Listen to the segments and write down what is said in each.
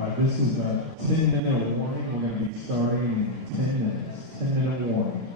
This is a 10-minute warning. We're going to be starting in 10 minutes. 10-minute warning.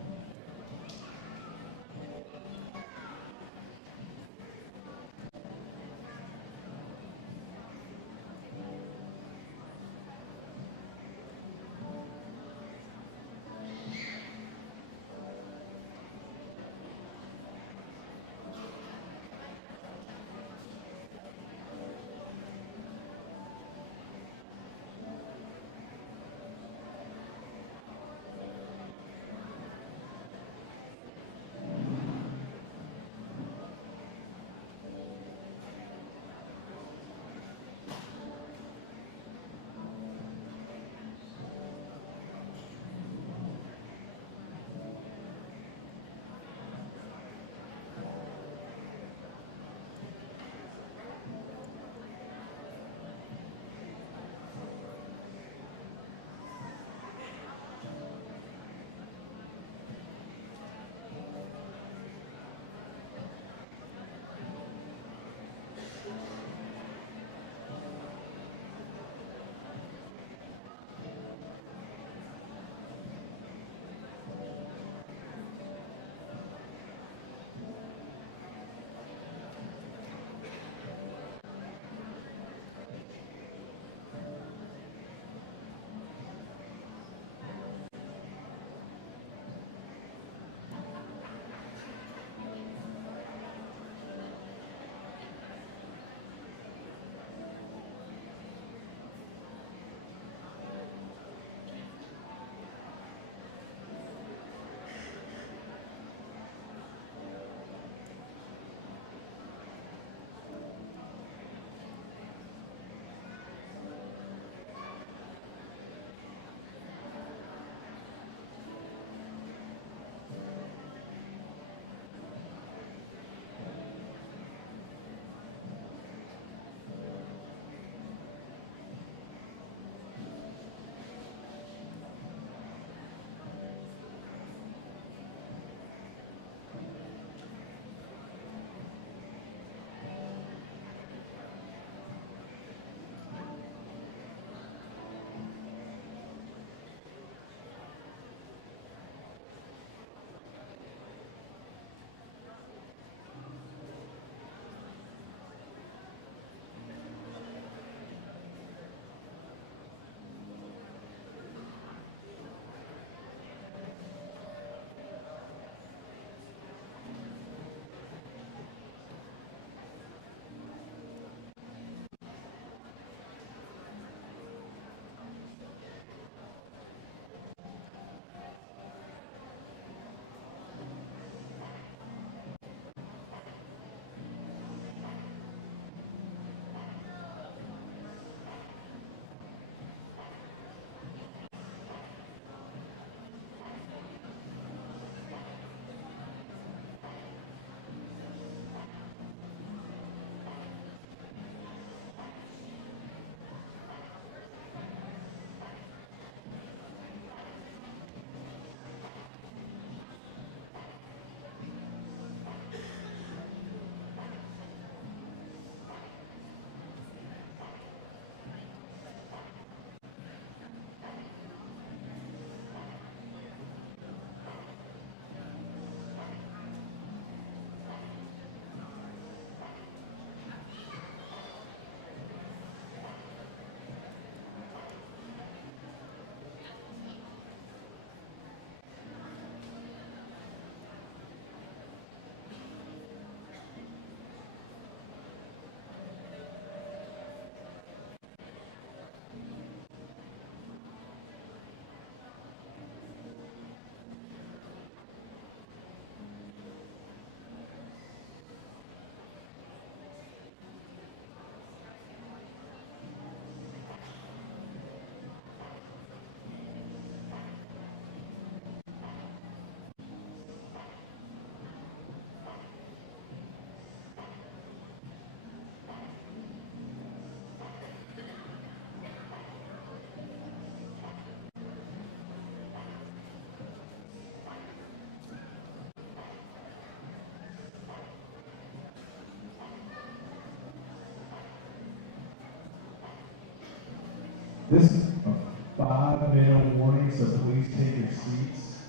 This is a 5-minute warning, so please take your seats.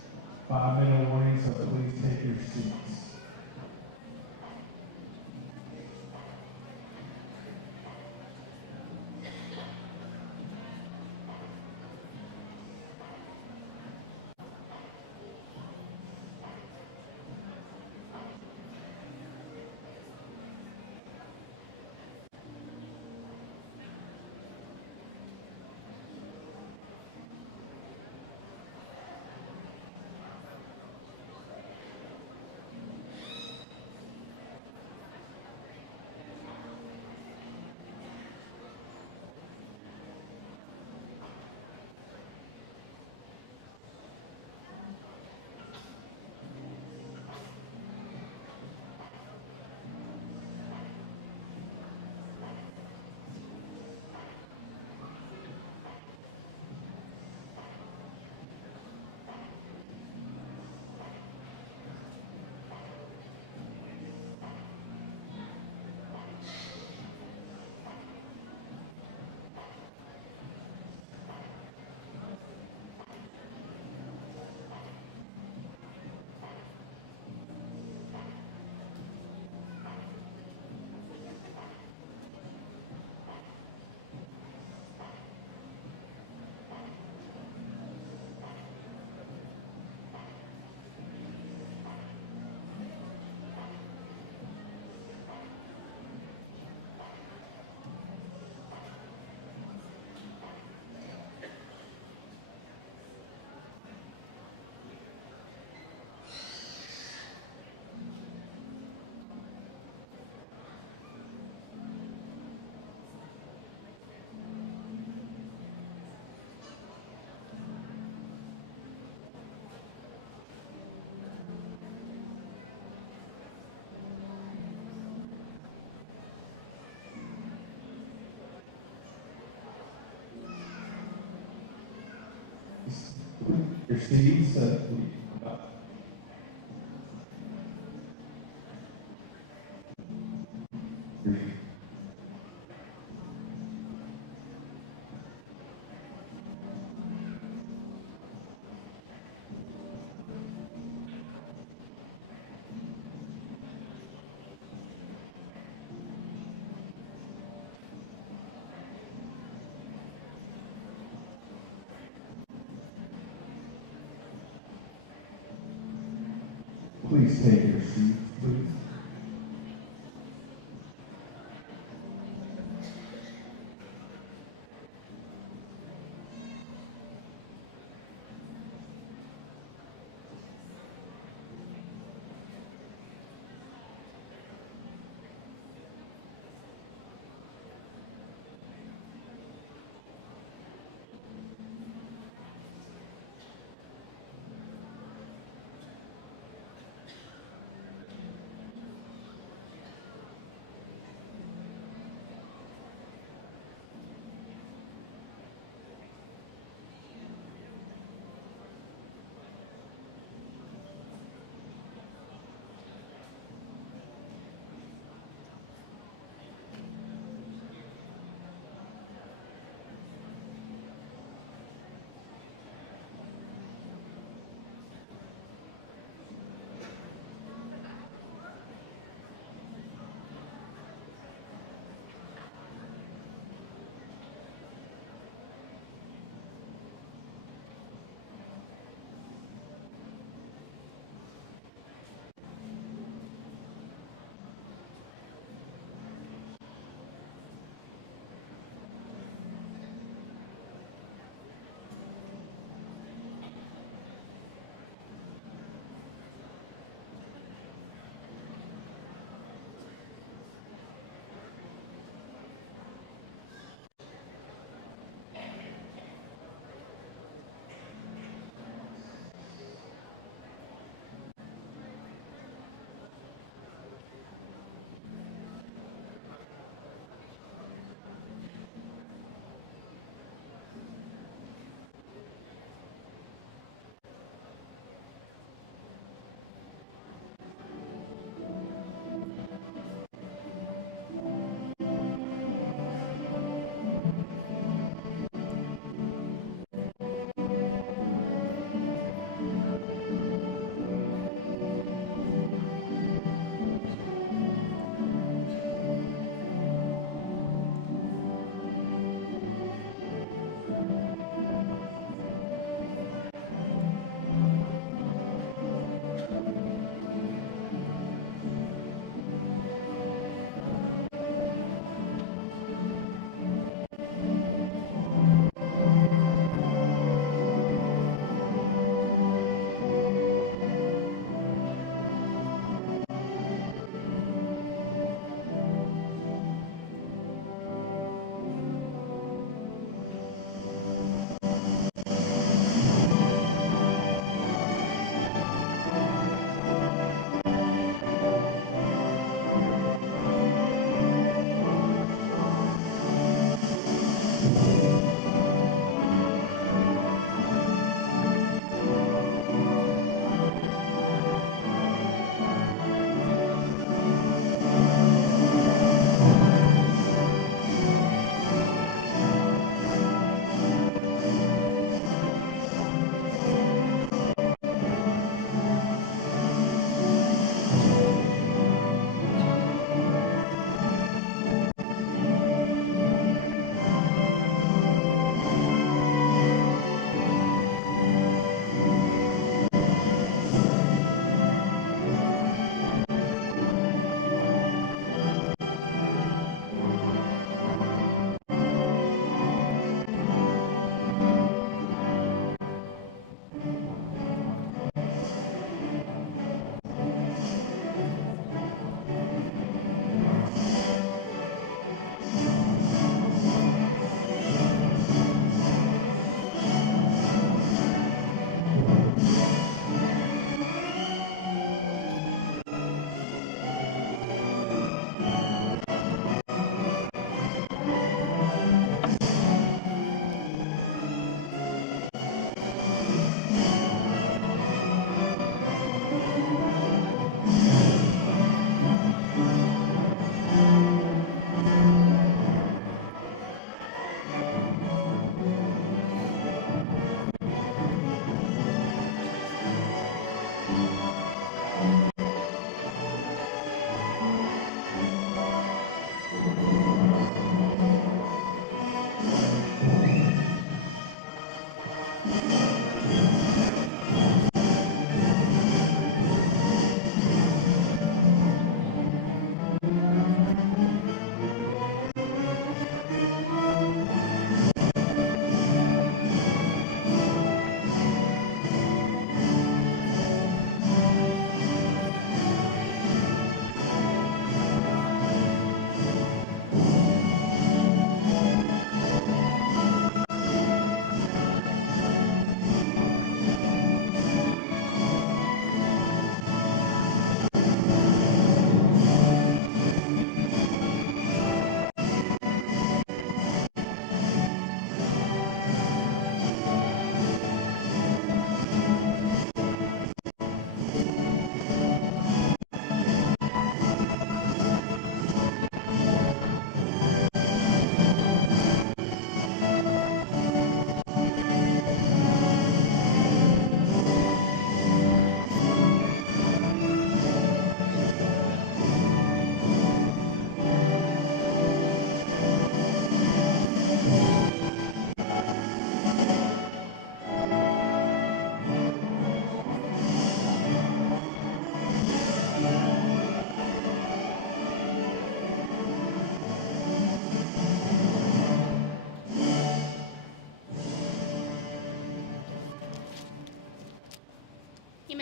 5-minute warning, so please take your seats. Your seats, please take your seats, please.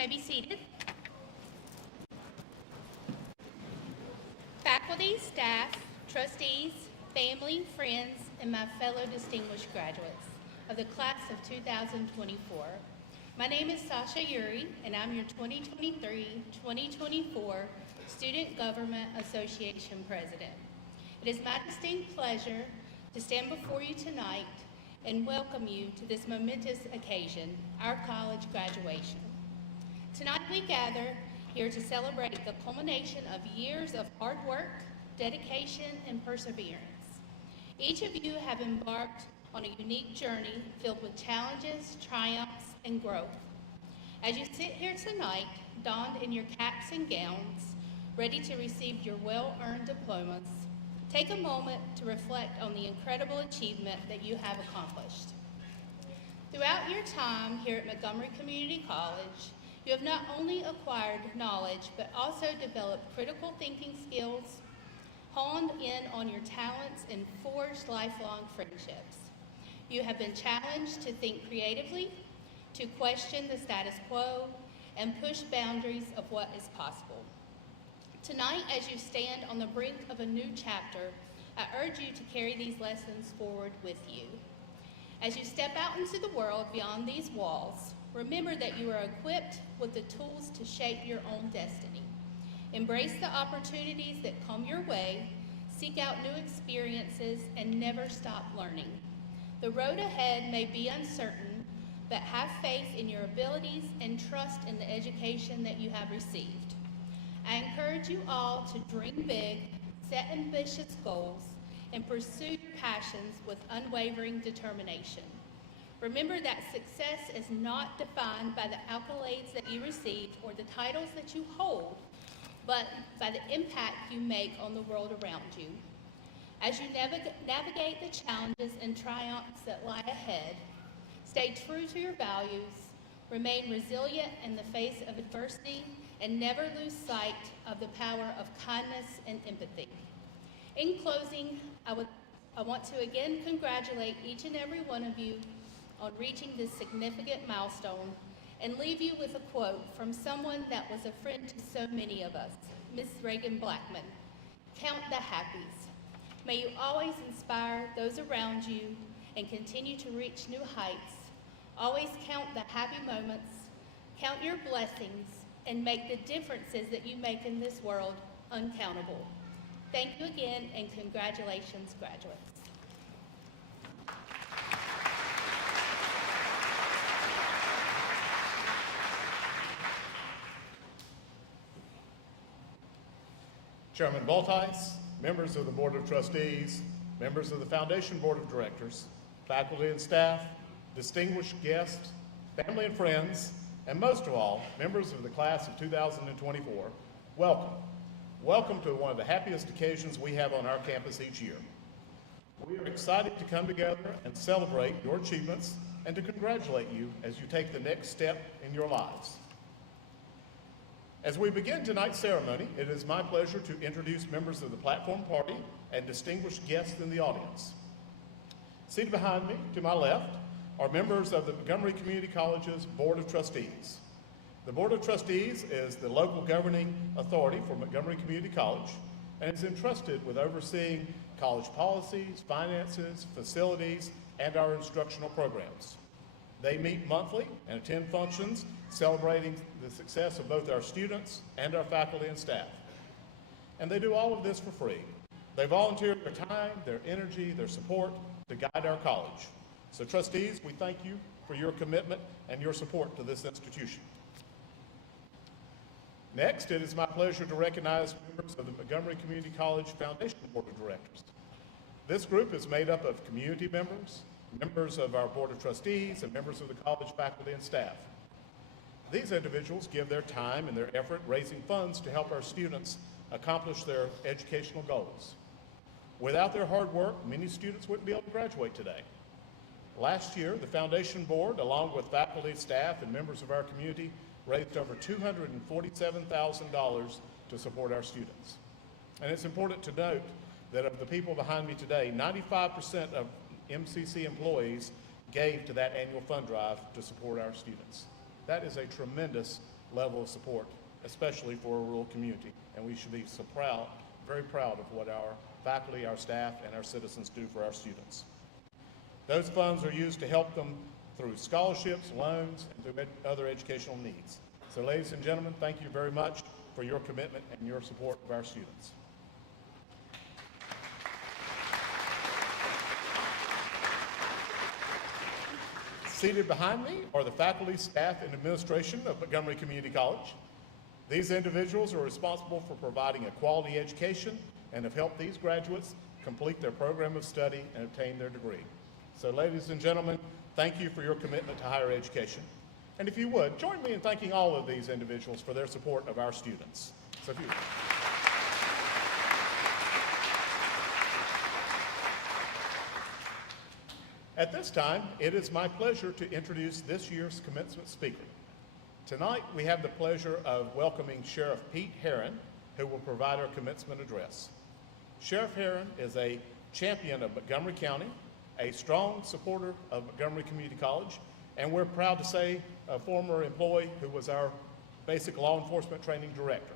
may be seated. Faculty, staff, trustees, family, friends, and my fellow distinguished graduates of the class of 2024. My name is Sasha Yuri, and I'm your 2023-2024 Student Government Association President. It is my distinct pleasure to stand before you tonight and welcome you to this momentous occasion, our college graduation. Tonight we gather here to celebrate the culmination of years of hard work, dedication, and perseverance. Each of you have embarked on a unique journey filled with challenges, triumphs, and growth. As you sit here tonight, donned in your caps and gowns, ready to receive your well-earned diplomas, take a moment to reflect on the incredible achievement that you have accomplished. Throughout your time here at Montgomery Community College, you have not only acquired knowledge, but also developed critical thinking skills, honed in on your talents, and forged lifelong friendships. You have been challenged to think creatively, to question the status quo, and push boundaries of what is possible. Tonight, as you stand on the brink of a new chapter, I urge you to carry these lessons forward with you. As you step out into the world beyond these walls, remember that you are equipped with the tools to shape your own destiny. Embrace the opportunities that come your way, seek out new experiences, and never stop learning. The road ahead may be uncertain, but have faith in your abilities and trust in the education that you have received. I encourage you all to dream big, set ambitious goals, and pursue your passions with unwavering determination. Remember that success is not defined by the accolades that you receive or the titles that you hold, but by the impact you make on the world around you. As you navigate the challenges and triumphs that lie ahead, stay true to your values, remain resilient in the face of adversity, and never lose sight of the power of kindness and empathy. In closing, I want to again congratulate each and every one of you on reaching this significant milestone and leave you with a quote from someone that was a friend to so many of us, Miss Reagan Blackman. Count the happies. May you always inspire those around you and continue to reach new heights. Always count the happy moments, count your blessings, and make the differences that you make in this world uncountable. Thank you again, and congratulations, graduates. Chairman Bultice, members of the Board of Trustees, members of the Foundation Board of Directors, faculty and staff, distinguished guests, family and friends, and most of all, members of the class of 2024, welcome. Welcome to one of the happiest occasions we have on our campus each year. We are excited to come together and celebrate your achievements and to congratulate you as you take the next step in your lives. As we begin tonight's ceremony, it is my pleasure to introduce members of the platform party and distinguished guests in the audience. Seated behind me, to my left, are members of the Montgomery Community College's Board of Trustees. The Board of Trustees is the local governing authority for Montgomery Community College and is entrusted with overseeing college policies, finances, facilities, and our instructional programs. They meet monthly and attend functions celebrating the success of both our students and our faculty and staff. And they do all of this for free. They volunteer their time, their energy, their support to guide our college. So trustees, we thank you for your commitment and your support to this institution. Next, it is my pleasure to recognize members of the Montgomery Community College Foundation Board of Directors. This group is made up of community members, members of our Board of Trustees, and members of the college faculty and staff. These individuals give their time and their effort raising funds to help our students accomplish their educational goals. Without their hard work, many students wouldn't be able to graduate today. Last year, the Foundation Board, along with faculty, staff, and members of our community, raised over $247,000 to support our students. And it's important to note that of the people behind me today, 95% of MCC employees gave to that annual fund drive to support our students. That is a tremendous level of support, especially for a rural community. And we should be so proud, very proud of what our faculty, our staff, and our citizens do for our students. Those funds are used to help them through scholarships, loans, and through other educational needs. So ladies and gentlemen, thank you very much for your commitment and your support of our students. Seated behind me are the faculty, staff, and administration of Montgomery Community College. These individuals are responsible for providing a quality education and have helped these graduates complete their program of study and obtain their degree. So ladies and gentlemen, thank you for your commitment to higher education. And if you would, join me in thanking all of these individuals for their support of our students. So if you At this time, it is my pleasure to introduce this year's commencement speaker. Tonight, we have the pleasure of welcoming Sheriff Pete Herron, who will provide our commencement address. Sheriff Herron is a champion of Montgomery County, a strong supporter of Montgomery Community College, and we're proud to say a former employee who was our basic law enforcement training director.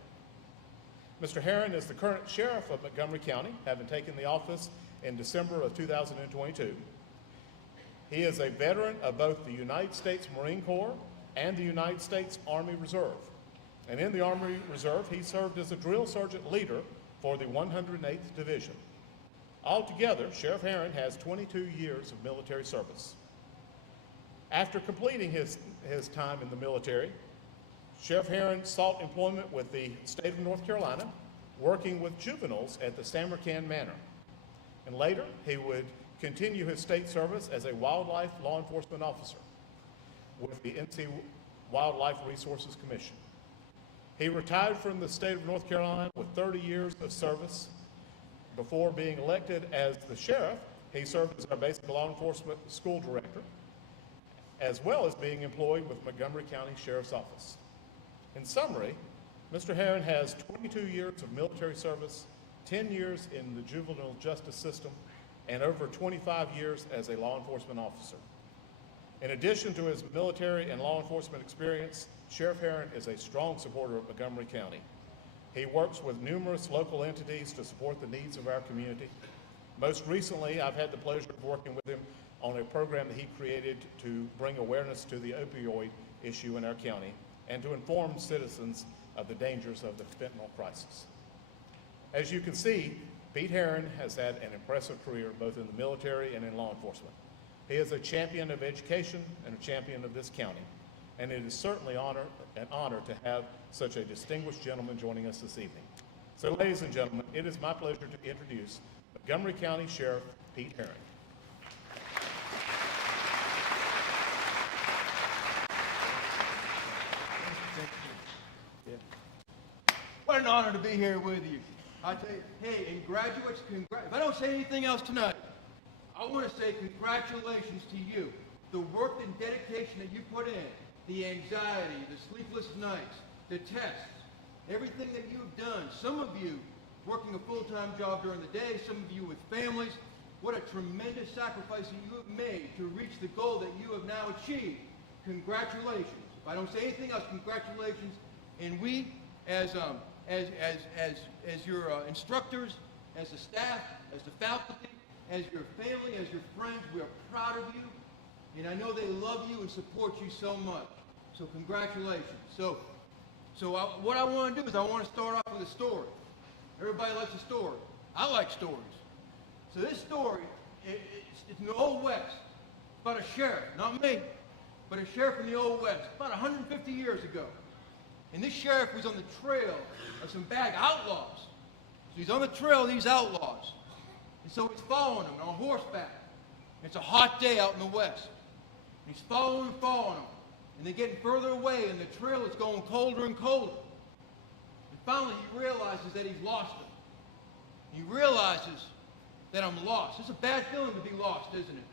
Mr. Herron is the current sheriff of Montgomery County, having taken the office in December of 2022. He is a veteran of both the United States Marine Corps and the United States Army Reserve. And in the Army Reserve, he served as a drill sergeant leader for the 108th Division. Altogether, Sheriff Herron has 22 years of military service. After completing his time in the military, Sheriff Herron sought employment with the state of North Carolina, working with juveniles at the Samarkand Manor. And later, he would continue his state service as a wildlife law enforcement officer with the NC Wildlife Resources Commission. He retired from the state of North Carolina with 30 years of service. Before being elected as the sheriff, he served as our basic law enforcement school director, as well as being employed with Montgomery County Sheriff's Office. In summary, Mr. Herron has 22 years of military service, 10 years in the juvenile justice system, and over 25 years as a law enforcement officer. In addition to his military and law enforcement experience, Sheriff Herron is a strong supporter of Montgomery County. He works with numerous local entities to support the needs of our community. Most recently, I've had the pleasure of working with him on a program that he created to bring awareness to the opioid issue in our county and to inform citizens of the dangers of the fentanyl crisis. As you can see, Pete Herron has had an impressive career both in the military and in law enforcement. He is a champion of education and a champion of this county, and it is certainly an honor to have such a distinguished gentleman joining us this evening. So ladies and gentlemen, it is my pleasure to introduce Montgomery County Sheriff Pete Herron. What an honor to be here with you. I tell you, hey, and graduates, if I don't say anything else tonight, I want to say congratulations to you. The work and dedication that you put in, the anxiety, the sleepless nights, the tests, everything that you've done. Some of you working a full-time job during the day, some of you with families. What a tremendous sacrifice that you have made to reach the goal that you have now achieved. Congratulations. If I don't say anything else, congratulations. And we, as your instructors, as the staff, as the faculty, as your family, as your friends, we are proud of you. And I know they love you and support you so much. So congratulations. What I want to do is I want to start off with a story. Everybody likes a story. I like stories. So this story, it's in the Old West. It's about a sheriff, not me, but a sheriff in the Old West, about 150 years ago. And this sheriff was on the trail of some bad outlaws. So he's on the trail of these outlaws. And so he's following them on horseback. It's a hot day out in the west. And he's following them. And they're getting further away, and the trail is going colder and colder. And finally, he realizes that he's lost them. He realizes that I'm lost. It's a bad feeling to be lost, isn't it?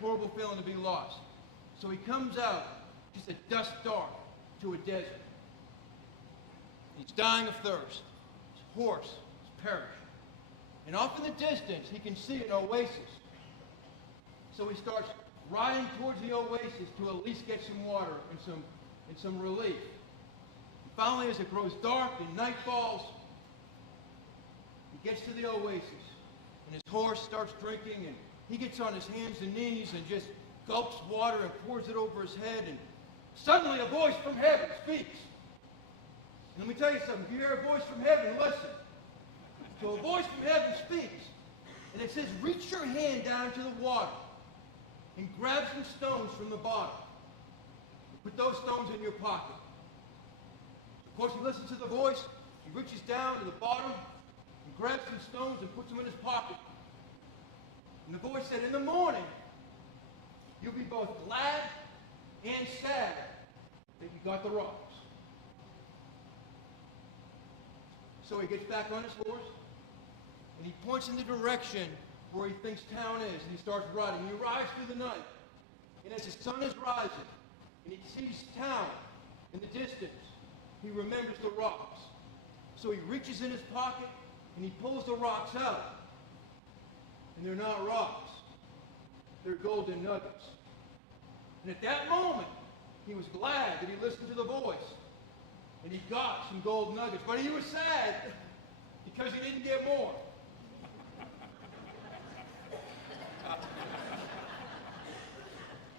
Horrible feeling to be lost. So he comes out, just at dusk dark, to a desert. He's dying of thirst. His horse is perished. And off in the distance, he can see an oasis. So he starts riding towards the oasis to at least get some water and some relief. Finally, as it grows dark and night falls, he gets to the oasis, and his horse starts drinking, and he gets on his hands and knees and just gulps water and pours it over his head, and suddenly a voice from heaven speaks. And let me tell you something, if you hear a voice from heaven, listen. So a voice from heaven speaks, and it says, reach your hand down to the water and grab some stones from the bottom. Put those stones in your pocket. Of course, he listens to the voice. He reaches down to the bottom and grabs some stones and puts them in his pocket. And the voice said, in the morning, you'll be both glad and sad that you got the rocks. So he gets back on his horse, and he points in the direction where he thinks town is, and he starts riding. And he rides through the night. And as the sun is rising, and he sees town in the distance, he remembers the rocks. So he reaches in his pocket, and he pulls the rocks out. And they're not rocks. They're golden nuggets. And at that moment, he was glad that he listened to the voice. And he got some gold nuggets. But he was sad because he didn't get more.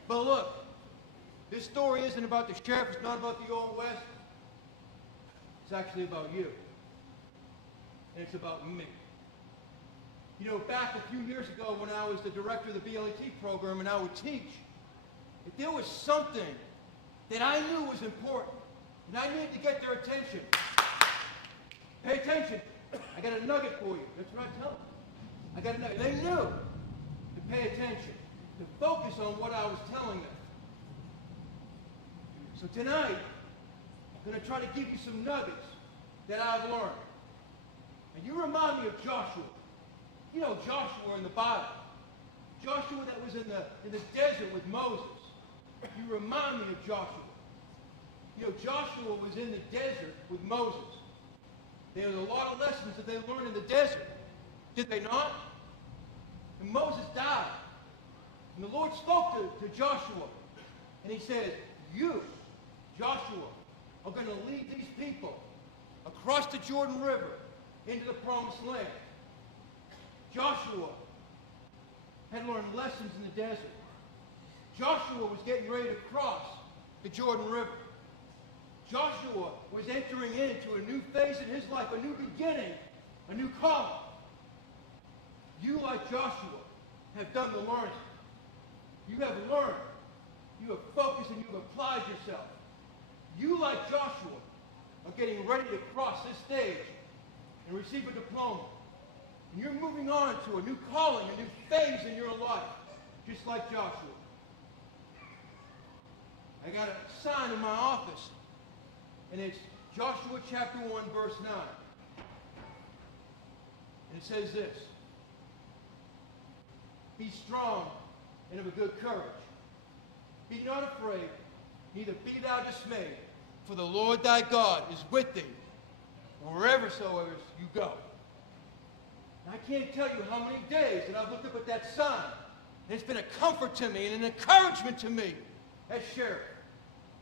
But look, this story isn't about the sheriff. It's not about the Old West. It's actually about you. And it's about me. You know, back a few years ago when I was the director of the BLET program and I would teach, if there was something that I knew was important and I needed to get their attention, pay attention. I got a nugget for you. That's what I tell them. I got a nugget. They knew to pay attention, to focus on what I was telling them. So tonight, I'm going to try to give you some nuggets that I've learned. And you remind me of Joshua. You know Joshua in the Bible. Joshua that was in the desert with Moses. You remind me of Joshua. You know, Joshua was in the desert with Moses. There was a lot of lessons that they learned in the desert. Did they not? And Moses died. And the Lord spoke to Joshua. And he said, you, Joshua, are going to lead these people across the Jordan River into the promised land. Joshua had learned lessons in the desert. Joshua was getting ready to cross the Jordan River. Joshua was entering into a new phase in his life, a new beginning, a new calling. You, like Joshua, have done the learning. You have learned. You have focused and you have applied yourself. You, like Joshua, are getting ready to cross this stage and receive a diploma. And you're moving on to a new calling, a new phase in your life, just like Joshua. I got a sign in my office, and it's Joshua chapter 1, verse 9. And it says this: be strong and of a good courage. Be not afraid, neither be thou dismayed, for the Lord thy God is with thee, whereversoever you go. And I can't tell you how many days that I've looked up at that sign, and it's been a comfort to me and an encouragement to me as sheriff,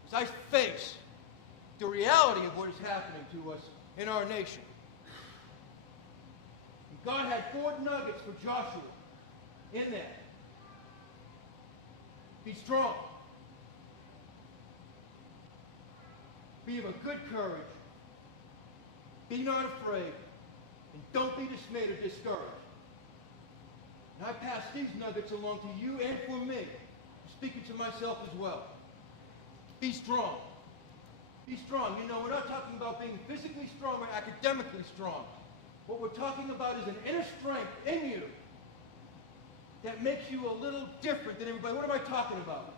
as I face the reality of what is happening to us in our nation. And God had 4 nuggets for Joshua in that. Be strong. Be of a good courage. Be not afraid. And don't be dismayed or discouraged. And I pass these nuggets along to you and for me. I'm speaking to myself as well. Be strong. Be strong. You know, we're not talking about being physically strong or academically strong. What we're talking about is an inner strength in you that makes you a little different than everybody. What am I talking about?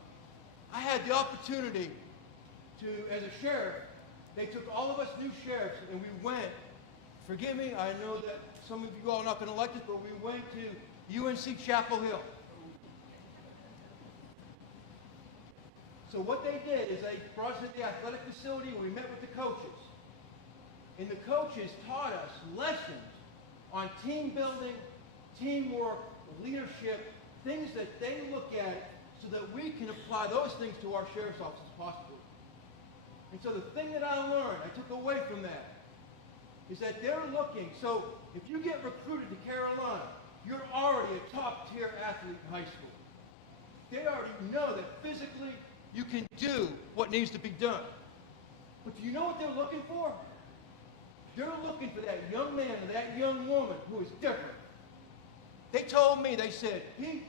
I had the opportunity to, as a sheriff, they took all of us new sheriffs and we went, forgive me, I know that some of you all are not going to like this, but we went to UNC Chapel Hill. So what they did is they brought us to the athletic facility and we met with the coaches. And the coaches taught us lessons on team building, teamwork, leadership, things that they look at so that we can apply those things to our sheriff's office possibly. And so the thing that I learned, I took away from that, is that they're looking. So if you get recruited to Carolina, you're already a top-tier athlete in high school. They already know that physically you can do what needs to be done. But do you know what they're looking for? They're looking for that young man or that young woman who is different. They told me, they said, Pete,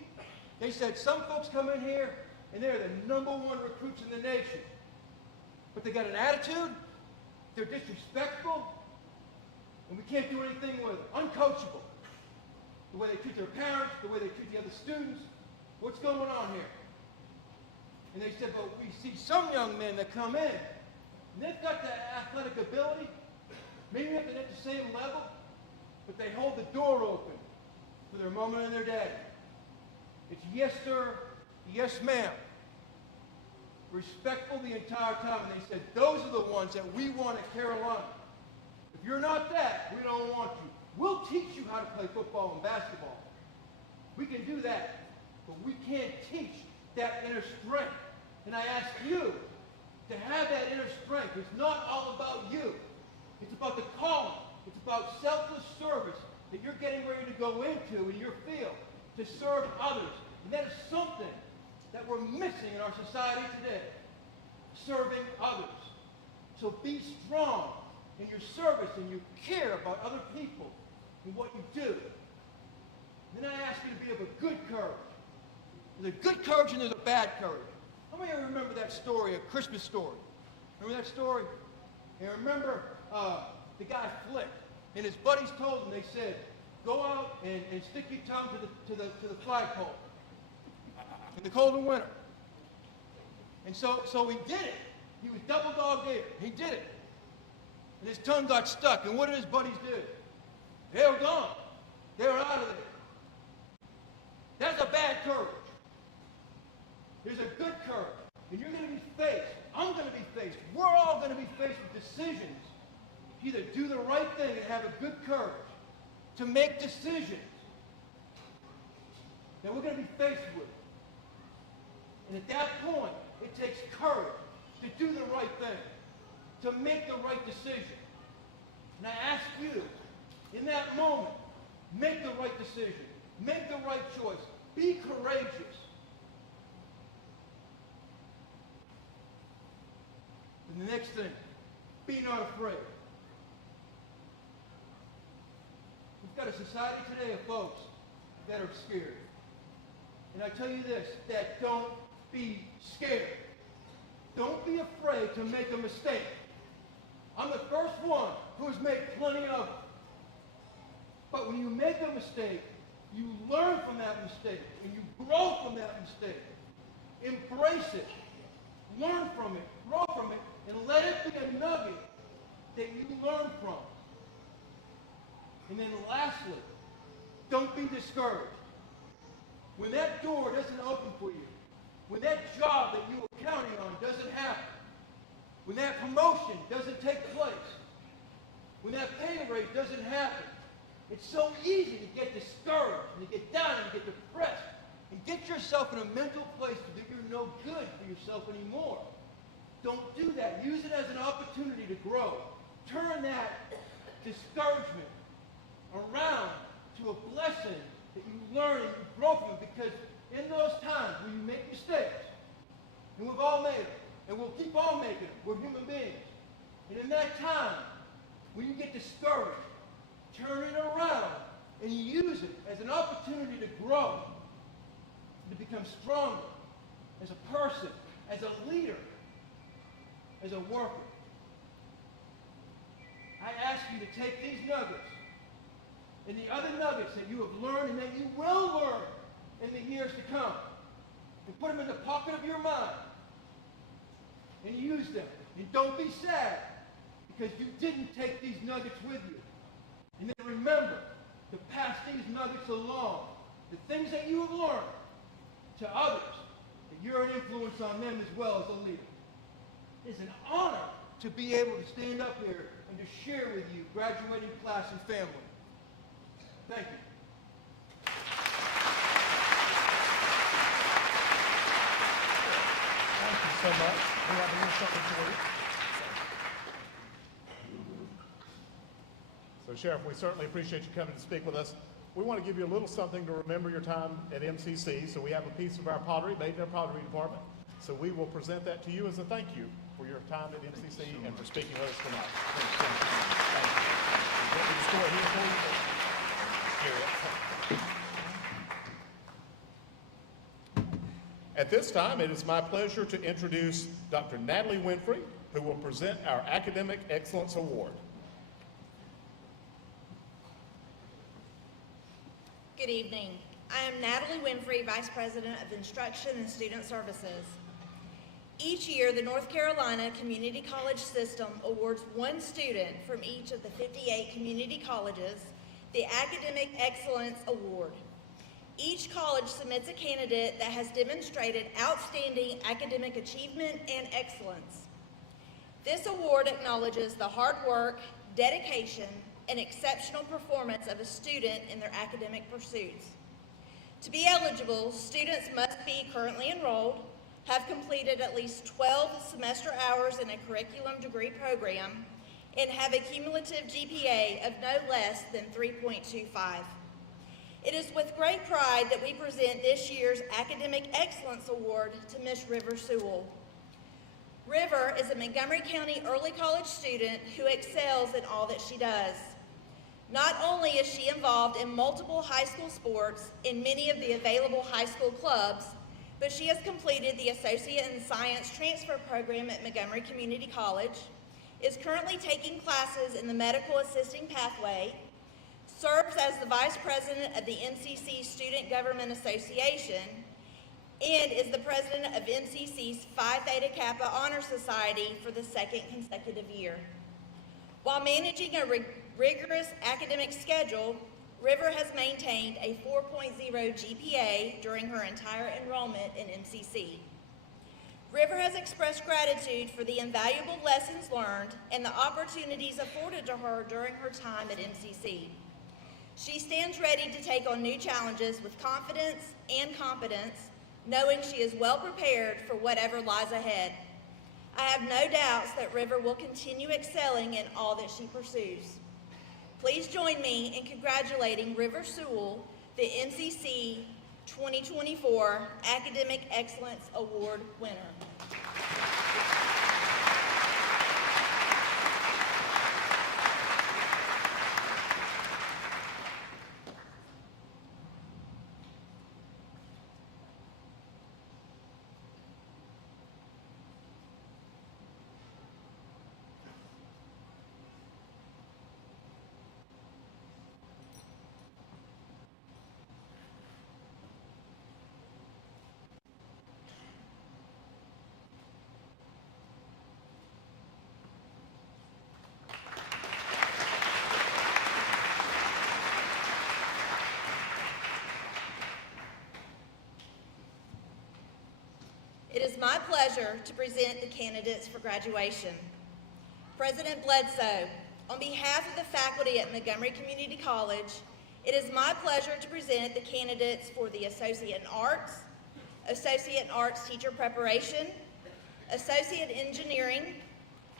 they said, some folks come in here and they're the #1 recruits in the nation. But they got an attitude, they're disrespectful, and we can't do anything with them. Uncoachable. The way they treat their parents, the way they treat the other students. What's going on here? And they said, but we see some young men that come in, and they've got the athletic ability, maybe not at the same level, but they hold the door open for their moment and their daddy. It's yes, sir, yes, ma'am. Respectful the entire time. And they said, those are the ones that we want at Carolina. If you're not that, we don't want you. We'll teach you how to play football and basketball. We can do that. But we can't teach that inner strength. And I ask you to have that inner strength. It's not all about you. It's about the calling. It's about selfless service that you're getting ready to go into in your field to serve others. And that is something that we're missing in our society today. Serving others. So be strong in your service and you care about other people and what you do. Then I ask you to be of a good courage. There's a good courage and there's a bad courage. How many of you remember that story, A Christmas Story? Remember that story? And remember the guy Flick, and his buddies told him, they said, go out and stick your tongue to the flagpole in the cold of winter. And so he did it. He was double dog dare. He did it. And his tongue got stuck. And what did his buddies do? They were gone. They were out of there. That's a bad courage. There's a good courage. And you're going to be faced. I'm going to be faced. We're all going to be faced with decisions. Either do the right thing and have a good courage to make decisions that we're going to be faced with. And at that point, it takes courage to do the right thing, to make the right decision. And I ask you, in that moment, make the right decision. Make the right choice. Be courageous. And the next thing, be not afraid. We've got a society today of folks that are scared. And I tell you this, that don't be scared. Don't be afraid to make a mistake. I'm the first one who has made plenty of them. But when you make a mistake, you learn from that mistake and you grow from that mistake. Embrace it. Learn from it. Grow from it. And let it be a nugget that you learn from. And then lastly, don't be discouraged. When that door doesn't open for you, when that job that you were counting on doesn't happen, when that promotion doesn't take place, when that pay rate doesn't happen, it's so easy to get discouraged and to get down and get depressed and get yourself in a mental place that you're no good for yourself anymore. Don't do that. Use it as an opportunity to grow. Turn that discouragement around to a blessing that you learn and you grow from it, because in those times when you make mistakes, and we've all made them, and we'll keep on making them, we're human beings. And in that time, when you get discouraged, turn it around and use it as an opportunity to grow, to become stronger as a person, as a leader, as a worker. I ask you to take these nuggets and the other nuggets that you have learned and that you will learn in the years to come, and put them in the pocket of your mind and use them. And don't be sad because you didn't take these nuggets with you. And then remember to pass these nuggets along, the things that you have learned, to others, that you're an influence on them as well as a leader. It's an honor to be able to stand up here and to share with you, graduating class and family. Thank you. Thank you so much. We have a little something for you. So Sheriff, we certainly appreciate you coming to speak with us. We want to give you a little something to remember your time at MCC, so we have a piece of our pottery made in our pottery department. So we will present that to you as a thank you for your time at MCC and for speaking with us tonight. Thank you. You want me to store it here for you? Here. At this time, it is my pleasure to introduce Dr. Natalie Winfrey, who will present our Academic Excellence Award. Good evening. I am Natalie Winfrey, Vice President of Instruction and Student Services. Each year, the North Carolina Community College System awards one student from each of the 58 community colleges the Academic Excellence Award. Each college submits a candidate that has demonstrated outstanding academic achievement and excellence. This award acknowledges the hard work, dedication, and exceptional performance of a student in their academic pursuits. To be eligible, students must be currently enrolled, have completed at least 12 semester hours in a curriculum degree program, and have a cumulative GPA of no less than 3.25. It is with great pride that we present this year's Academic Excellence Award to Miss River Sewell. River is a Montgomery County early college student who excels in all that she does. Not only is she involved in multiple high school sports in many of the available high school clubs, but she has completed the Associate in Science Transfer Program at Montgomery Community College, is currently taking classes in the Medical Assisting Pathway, serves as the Vice President of the MCC Student Government Association, and is the President of MCC's Phi Theta Kappa Honor Society for the second consecutive year. While managing a rigorous academic schedule, River has maintained a 4.0 GPA during her entire enrollment in MCC. River has expressed gratitude for the invaluable lessons learned and the opportunities afforded to her during her time at MCC. She stands ready to take on new challenges with confidence and competence, knowing she is well prepared for whatever lies ahead. I have no doubts that River will continue excelling in all that she pursues. Please join me in congratulating River Sewell, the MCC 2024 Academic Excellence Award winner. It is my pleasure to present the candidates for graduation. President Bledsoe, on behalf of the faculty at Montgomery Community College, it is my pleasure to present the candidates for the Associate in Arts, Associate in Arts Teacher Preparation, Associate in Engineering,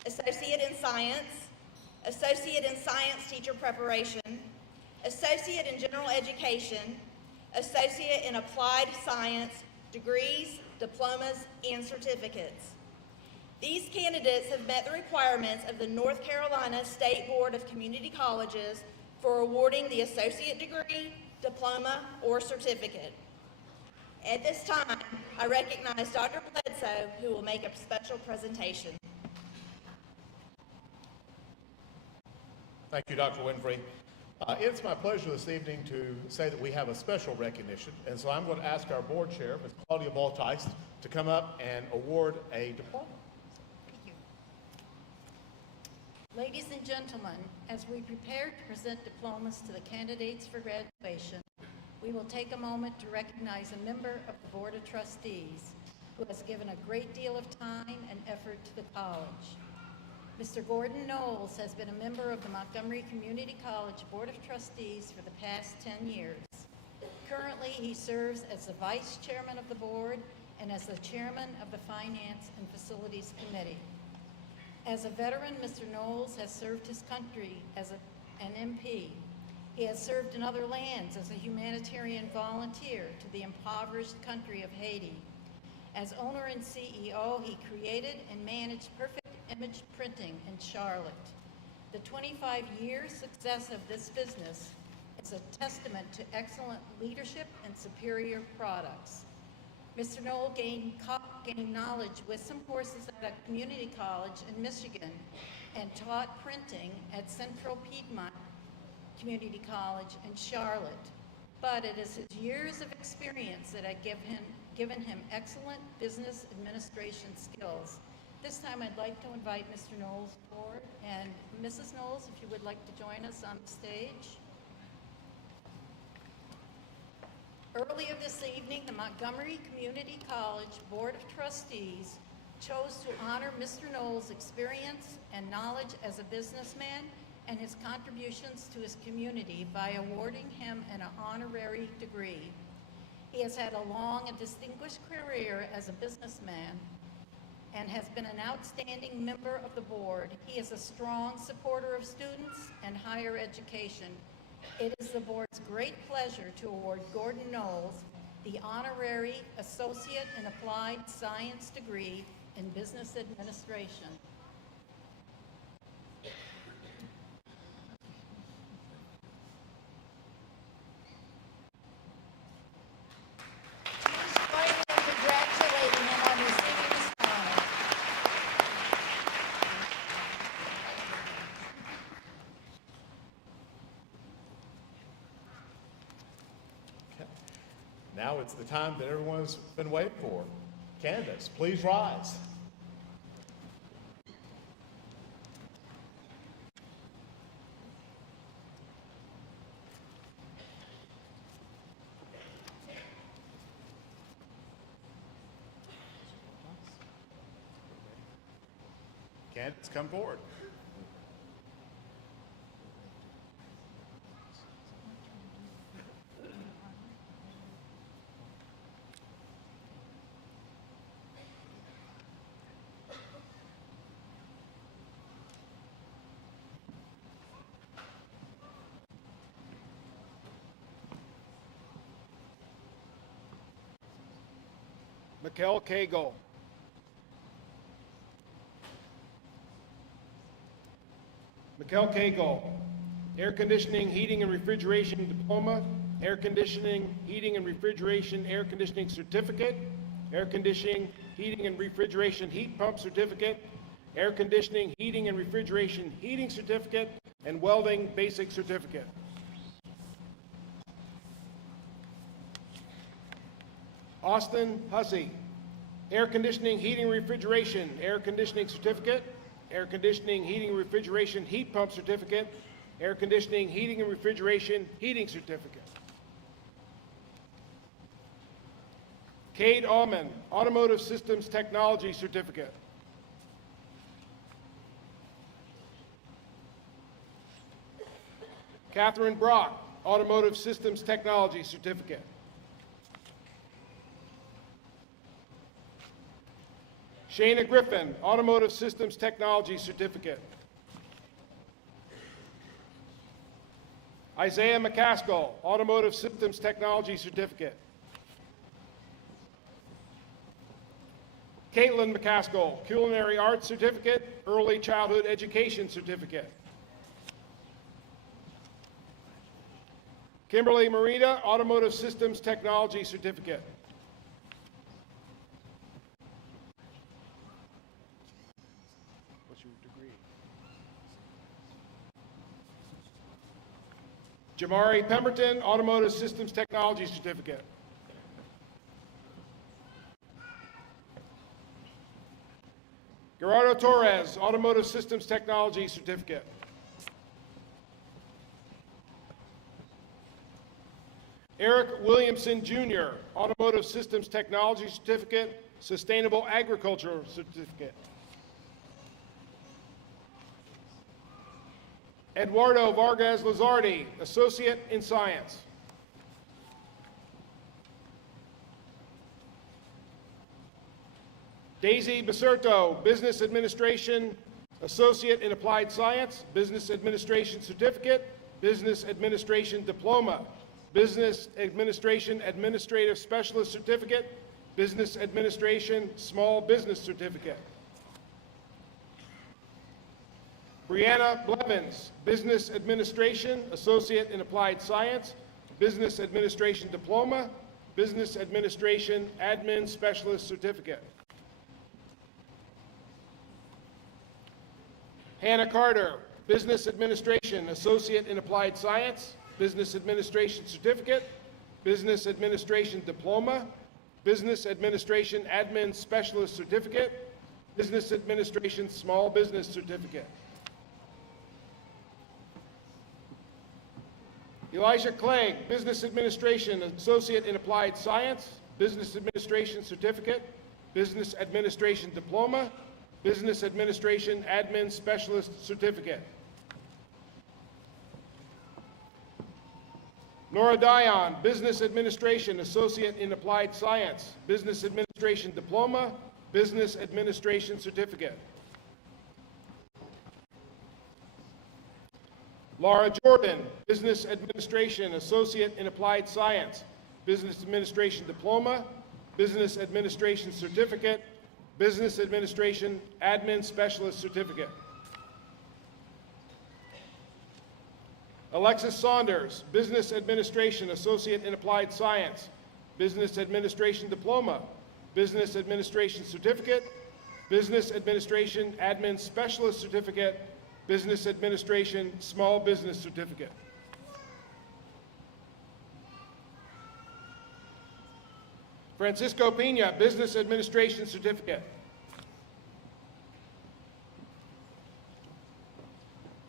Associate in Science, Associate in Science Teacher Preparation, Associate in General Education, Associate in Applied Science degrees, diplomas, and certificates. These candidates have met the requirements of the North Carolina State Board of Community Colleges for awarding the associate degree, diploma, or certificate. At this time, I recognize Dr. Bledsoe, who will make a special presentation. Thank you, Dr. Winfrey. It's my pleasure this evening to say that we have a special recognition, and so I'm going to ask our board chair, Ms. Claudia Baltice, to come up and award a diploma. Thank you. Ladies and gentlemen, as we prepare to present diplomas to the candidates for graduation, we will take a moment to recognize a member of the Board of Trustees who has given a great deal of time and effort to the college. Mr. Gordon Knowles has been a member of the Montgomery Community College Board of Trustees for the past 10 years. Currently, he serves as the Vice Chairman of the Board and as the Chairman of the Finance and Facilities Committee. As a veteran, Mr. Knowles has served his country as a and MP. He has served in other lands as a humanitarian volunteer to the impoverished country of Haiti. As owner and CEO, he created and managed Perfect Image Printing in Charlotte. The 25-year success of this business is a testament to excellent leadership and superior products. Mr. Knoll gained knowledge with some courses at a community college in Michigan and taught printing at Central Piedmont Community College in Charlotte. But it is his years of experience that have given him excellent business administration skills. This time I'd like to invite Mr. Knowles forward, and Mrs. Knowles, if you would like to join us on the stage. Earlier this evening, the Montgomery Community College Board of Trustees chose to honor Mr. Knowles' experience and knowledge as a businessman and his contributions to his community by awarding him an honorary degree. He has had a long and distinguished career as a businessman and has been an outstanding member of the board. He is a strong supporter of students and higher education. It is the board's great pleasure to award Gordon Knowles the honorary Associate in Applied Science degree in Business Administration. Please join me in congratulating him on receiving this honor. Now it's the time that everyone's been waiting for. Candidates, please rise. Candidates, come forward. Mikkel Kagel. Mikkel Kagel, Air Conditioning, Heating and Refrigeration Diploma, Air Conditioning, Heating and Refrigeration Air Conditioning Certificate, Air Conditioning, Heating and Refrigeration Heat Pump Certificate, Air Conditioning, Heating and Refrigeration Heating Certificate, and Welding Basic Certificate. Austin Hussey, Air Conditioning, Heating, Refrigeration, Air Conditioning Certificate, Air Conditioning, Heating, Refrigeration, Heat Pump Certificate, Air Conditioning, Heating and Refrigeration, Heating Certificate. Cade Allman, Automotive Systems Technology Certificate. Catherine Brock, Automotive Systems Technology Certificate. Shayna Griffin, Automotive Systems Technology Certificate. Isaiah McCaskill, Automotive Systems Technology Certificate. Caitlin McCaskill, Culinary Arts Certificate, Early Childhood Education Certificate. Kimberly Marita, Automotive Systems Technology Certificate. What's your degree? Jamari Pemberton, Automotive Systems Technology Certificate. Gerardo Torres, Automotive Systems Technology Certificate. Eric Williamson Jr., Automotive Systems Technology Certificate, Sustainable Agriculture Certificate. Eduardo Vargas Lazardi, Associate in Science. Daisy Baserto, Business Administration, Associate in Applied Science, Business Administration Certificate, Business Administration Diploma, Business Administration Administrative Specialist Certificate, Business Administration Small Business Certificate. Brianna Blevins, Business Administration, Associate in Applied Science, Business Administration Diploma, Business Administration Admin Specialist Certificate. Hannah Carter, Business Administration, Associate in Applied Science, Business Administration Certificate, Business Administration Diploma, Business Administration Admin Specialist Certificate, Business Administration Small Business Certificate. Elijah Clegg, Business Administration, Associate in Applied Science, Business Administration Certificate, Business Administration Diploma, Business Administration Admin Specialist Certificate. Nora Dion, Business Administration, Associate in Applied Science, Business Administration Diploma, Business Administration Certificate. Laura Jordan, Business Administration, Associate in Applied Science, Business Administration Diploma, Business Administration Certificate, Business Administration Admin Specialist Certificate. Alexis Saunders, Business Administration, Associate in Applied Science, Business Administration Diploma, Business Administration Certificate, Business Administration Admin Specialist Certificate, Business Administration Small Business Certificate. Francisco Pena, Business Administration Certificate.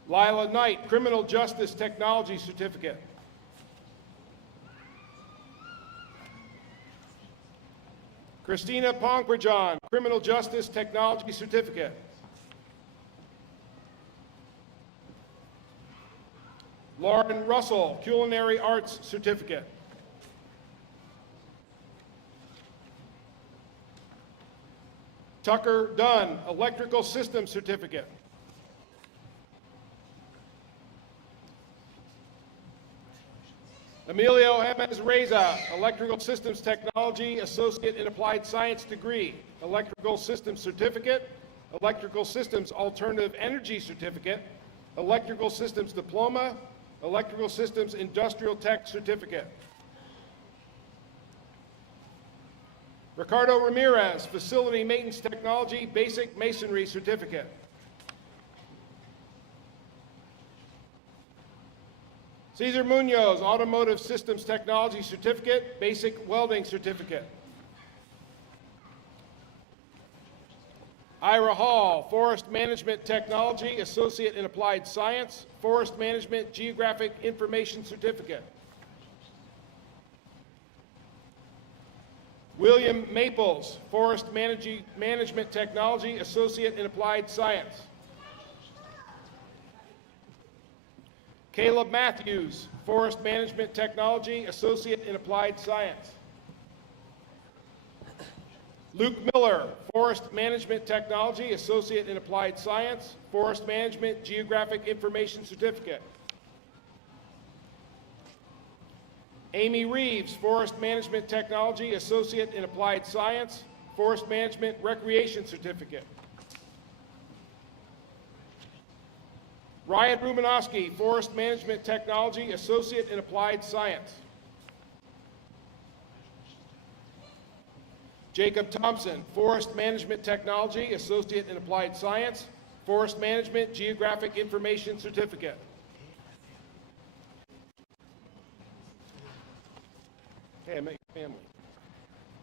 Lila Knight, Criminal Justice Technology Certificate. Christina Pongprajan, Criminal Justice Technology Certificate. Lauren Russell, Culinary Arts Certificate. Tucker Dunn, Electrical Systems Certificate. Emilio Jimenez Reza, Electrical Systems Technology, Associate in Applied Science degree, Electrical Systems Certificate, Electrical Systems Alternative Energy Certificate, Electrical Systems Diploma, Electrical Systems Industrial Tech Certificate. Ricardo Ramirez, Facility Maintenance Technology, Basic Masonry Certificate. Cesar Munoz, Automotive Systems Technology Certificate, Basic Welding Certificate. Ira Hall, Forest Management Technology, Associate in Applied Science, Forest Management Geographic Information Certificate. William Maples, Forest Management Technology, Associate in Applied Science. Caleb Matthews, Forest Management Technology, Associate in Applied Science. Luke Miller, Forest Management Technology, Associate in Applied Science, Forest Management Geographic Information Certificate. Amy Reeves, Forest Management Technology, Associate in Applied Science, Forest Management Recreation Certificate. Ryan Rubanowski, Forest Management Technology, Associate in Applied Science. Jacob Thompson, Forest Management Technology, Associate in Applied Science, Forest Management Geographic Information Certificate. Okay, make family.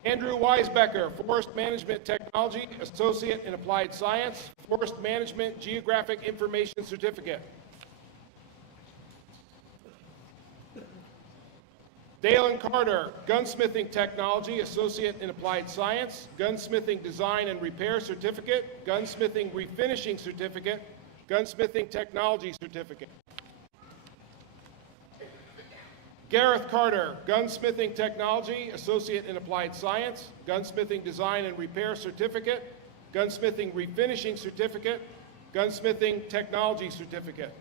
Andrew Weisbecker, Forest Management Technology, Associate in Applied Science, Forest Management Geographic Information Certificate. Dalen Carter, Gunsmithing Technology, Associate in Applied Science, Gunsmithing Design and Repair Certificate, Gunsmithing Refinishing Certificate, Gunsmithing Technology Certificate. Gareth Carter, Gunsmithing Technology, Associate in Applied Science, Gunsmithing Design and Repair Certificate, Gunsmithing Refinishing Certificate, Gunsmithing Technology Certificate.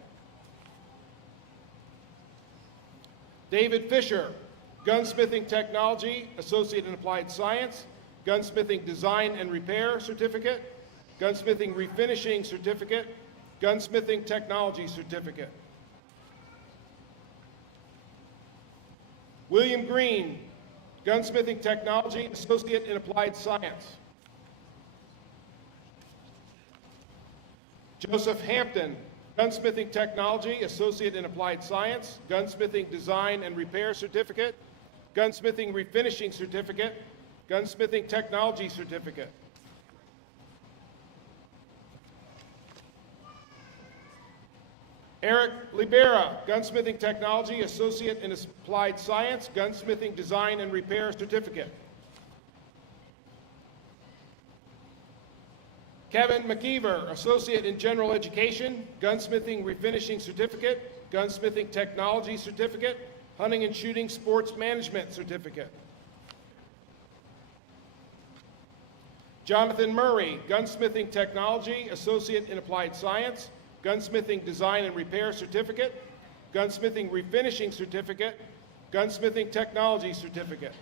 David Fisher, Gunsmithing Technology, Associate in Applied Science, Gunsmithing Design and Repair Certificate, Gunsmithing Refinishing Certificate, Gunsmithing Technology Certificate. William Green, Gunsmithing Technology, Associate in Applied Science. Joseph Hampton, Gunsmithing Technology, Associate in Applied Science, Gunsmithing Design and Repair Certificate, Gunsmithing Refinishing Certificate, Gunsmithing Technology Certificate. Eric Libera, Gunsmithing Technology, Associate in Applied Science, Gunsmithing Design and Repair Certificate. Kevin McKeever, Associate in General Education, Gunsmithing Refinishing Certificate, Gunsmithing Technology Certificate, Hunting and Shooting Sports Management Certificate. Jonathan Murray, Gunsmithing Technology, Associate in Applied Science, Gunsmithing Design and Repair Certificate, Gunsmithing Refinishing Certificate, Gunsmithing Technology Certificate.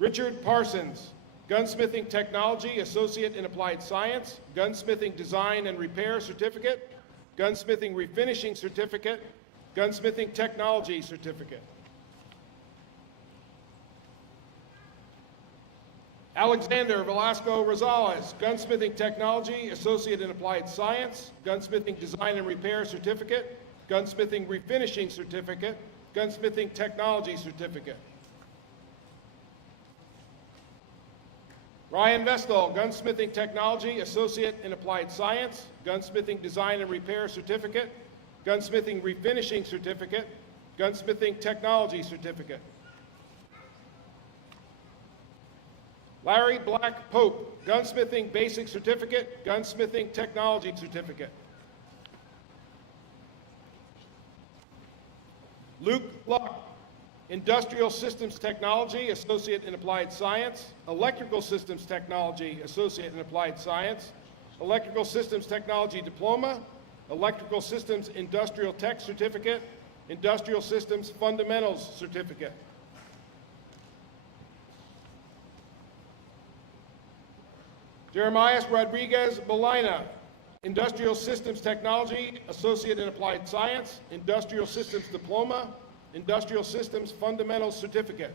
Richard Parsons, Gunsmithing Technology, Associate in Applied Science, Gunsmithing Design and Repair Certificate, Gunsmithing Refinishing Certificate, Gunsmithing Technology Certificate. Alexander Velasco Rosales, Gunsmithing Technology, Associate in Applied Science, Gunsmithing Design and Repair Certificate, Gunsmithing Refinishing Certificate, Gunsmithing Technology Certificate. Ryan Vestal, Gunsmithing Technology, Associate in Applied Science, Gunsmithing Design and Repair Certificate, Gunsmithing Refinishing Certificate, Gunsmithing Technology Certificate. Larry Black Pope, Gunsmithing Basic Certificate, Gunsmithing Technology Certificate. Luke Luck, Industrial Systems Technology, Associate in Applied Science, Electrical Systems Technology, Associate in Applied Science, Electrical Systems Technology Diploma, Electrical Systems Industrial Tech Certificate, Industrial Systems Fundamentals Certificate. Jeremias Rodriguez Bolina, Industrial Systems Technology, Associate in Applied Science, Industrial Systems Diploma, Industrial Systems Fundamentals Certificate.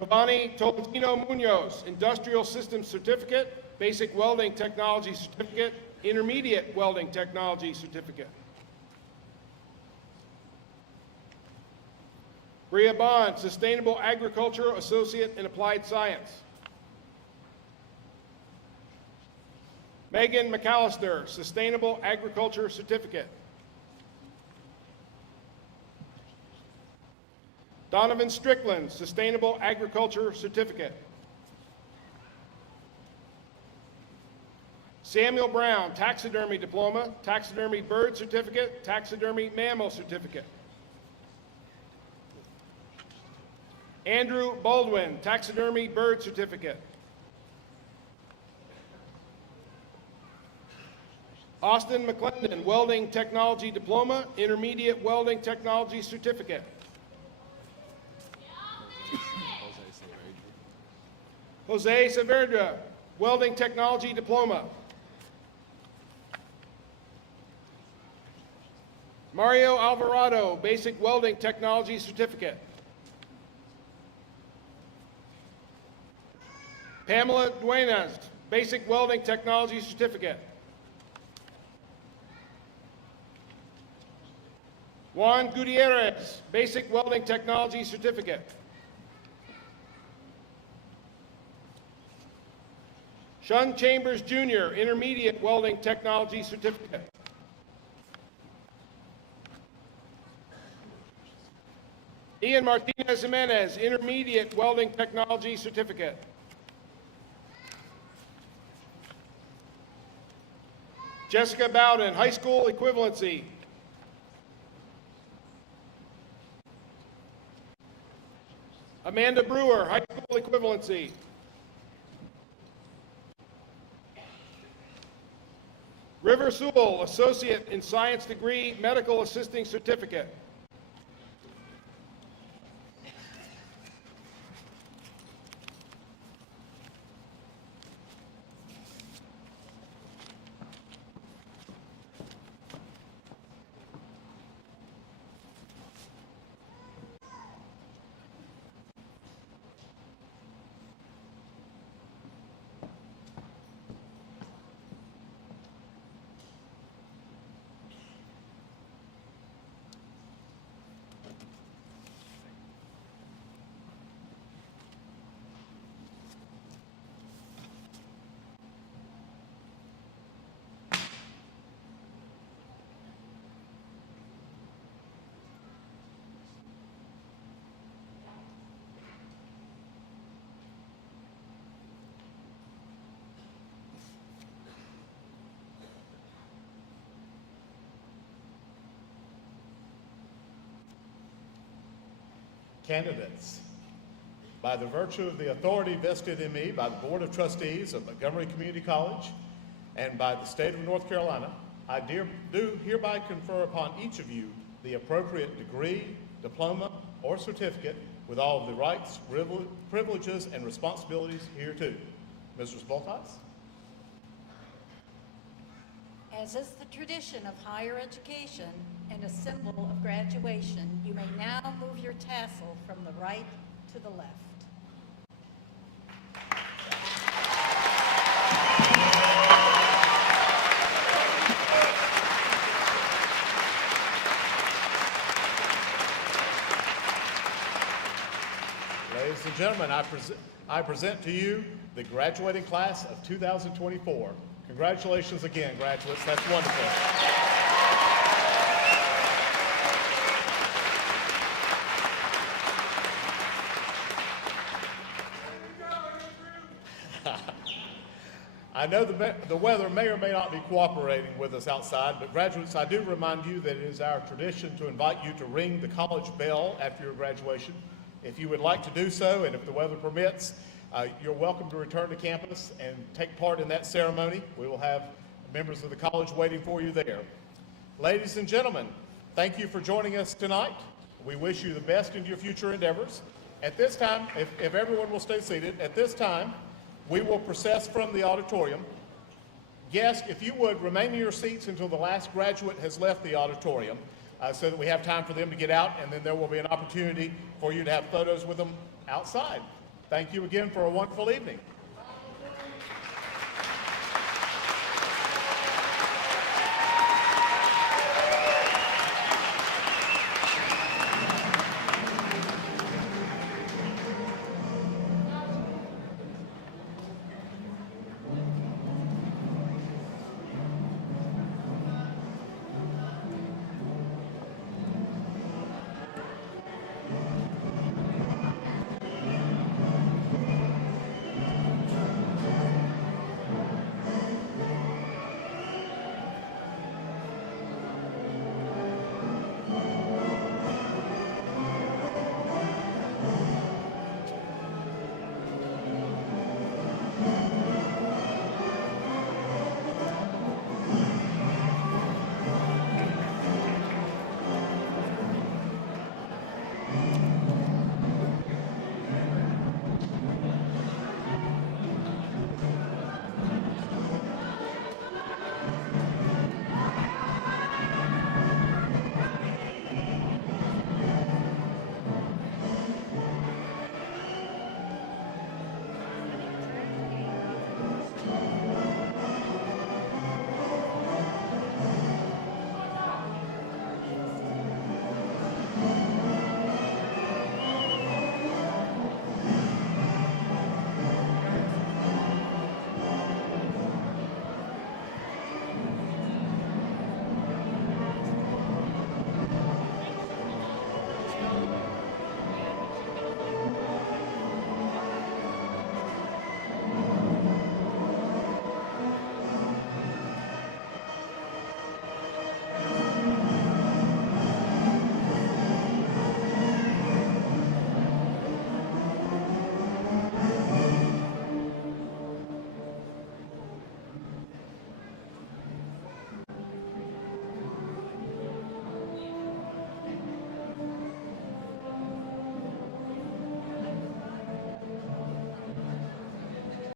Giovanni Tolentino Munoz, Industrial Systems Certificate, Basic Welding Technology Certificate, Intermediate Welding Technology Certificate. Bria Bond, Sustainable Agriculture Associate in Applied Science. Megan McAllister, Sustainable Agriculture Certificate. Donovan Strickland, Sustainable Agriculture Certificate. Samuel Brown, Taxidermy Diploma, Taxidermy Bird Certificate, Taxidermy Mammal Certificate. Andrew Baldwin, Taxidermy Bird Certificate. Austin McClendon, Welding Technology Diploma, Intermediate Welding Technology Certificate. Jose Saavedra, Welding Technology Diploma. Mario Alvarado, Basic Welding Technology Certificate. Pamela Duenas, Basic Welding Technology Certificate. Juan Gutierrez, Basic Welding Technology Certificate. Sean Chambers Jr., Intermediate Welding Technology Certificate. Ian Martinez Jimenez, Intermediate Welding Technology Certificate. Jessica Bowden, High School Equivalency. Amanda Brewer, high school equivalency. River Sewell, associate in science degree, medical assisting certificate. Candidates, by the virtue of the authority vested in me by the Board of Trustees of Montgomery Community College and by the state of North Carolina, I do hereby confer upon each of you the appropriate degree, diploma, or certificate with all of the rights, privileges, and responsibilities hereto. Mrs. Bolthouse? As is the tradition of higher education and a symbol of graduation, you may now move your tassel from the right to the left. Ladies and gentlemen, I present to you the graduating class of 2024. Congratulations again, graduates. That's wonderful. I know the weather may or may not be cooperating with us outside, but graduates, I do remind you that it is our tradition to invite you to ring the college bell after your graduation. If you would like to do so, and if the weather permits, you're welcome to return to campus and take part in that ceremony. We will have members of the college waiting for you there. Ladies and gentlemen, thank you for joining us tonight. We wish you the best in your future endeavors. At this time, if everyone will stay seated, at this time, we will process from the auditorium. Guests, if you would, remain in your seats until the last graduate has left the auditorium so that we have time for them to get out, and then there will be an opportunity for you to have photos with them outside. Thank you again for a wonderful evening.